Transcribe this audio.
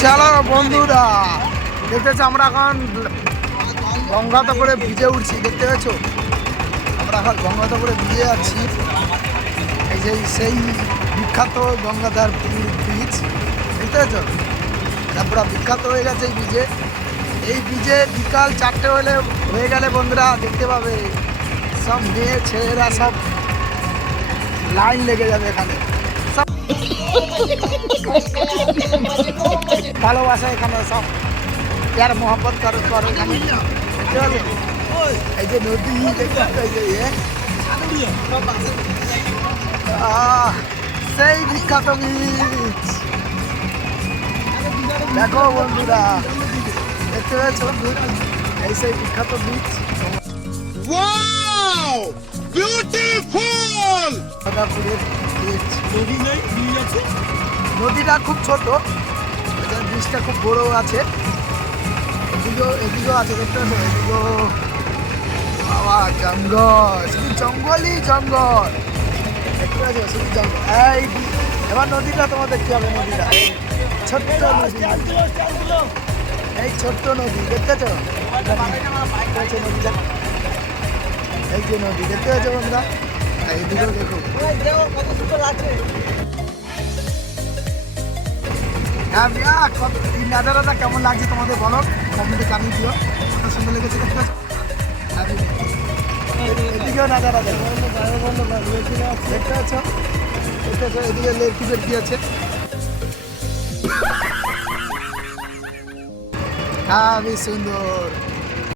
চলো বন্ধুরা দেখতেছো আমরা এখন গঙ্গাতে করে ভিজে উঠছি, দেখতে পেয়েছ আমরা এখন গঙ্গাতে করে ভিজে যাচ্ছি এই যে সেই বিখ্যাত গঙ্গাধার বীজ দেখতে পেয়েছ এটা পুরো বিখ্যাত হয়ে গেছে এই বীজে এই বীজে বিকাল চারটে হলে হয়ে গেলে বন্ধুরা, দেখতে পাবে সব মেয়ে ছেলেরা সব লাইন লেগে যাবে এখানে। সব ভালোবাসা এখানে সব। প্যার মোহাম্মত করে করে এখানে? এই যে নদী সেই বিখ্যাত বীজ দেখো বন্ধুরা দেখতে পেয়েছ? এই সেই বিখ্যাত বীজ নদীটা খুব ছোট। ব্রিজটা খুব বড় আছে। এদিকেও এদিকেও আছে দেখতে পাচ্ছ এদিকেও বাবা জঙ্গল শুধু জঙ্গলই জঙ্গল। দেখতে পাচ্ছ শুধু জঙ্গল। এই এবার নদীটা তোমার দেখতে হবে নদীটা? ছোট্ট নদী। এই ছোট্ট নদী দেখতে দেখতেছো নদীটা? এই যে নদী দেখতে পাচ্ছ বন্ধুরা? এইদিকেও দেখো। হ্যাঁ কত এই নাজারাটা কেমন লাগছে তোমাদের বলো? কমেন্টে জানিয়ে দিও। কত সুন্দর লেগেছে দেখতে। এদিকেও নাজারা দেখো দেখতে পাচ্ছ? দেখতে এদিকে লেকি বেটকি আছে? হ্যাঁ বেশ সুন্দর।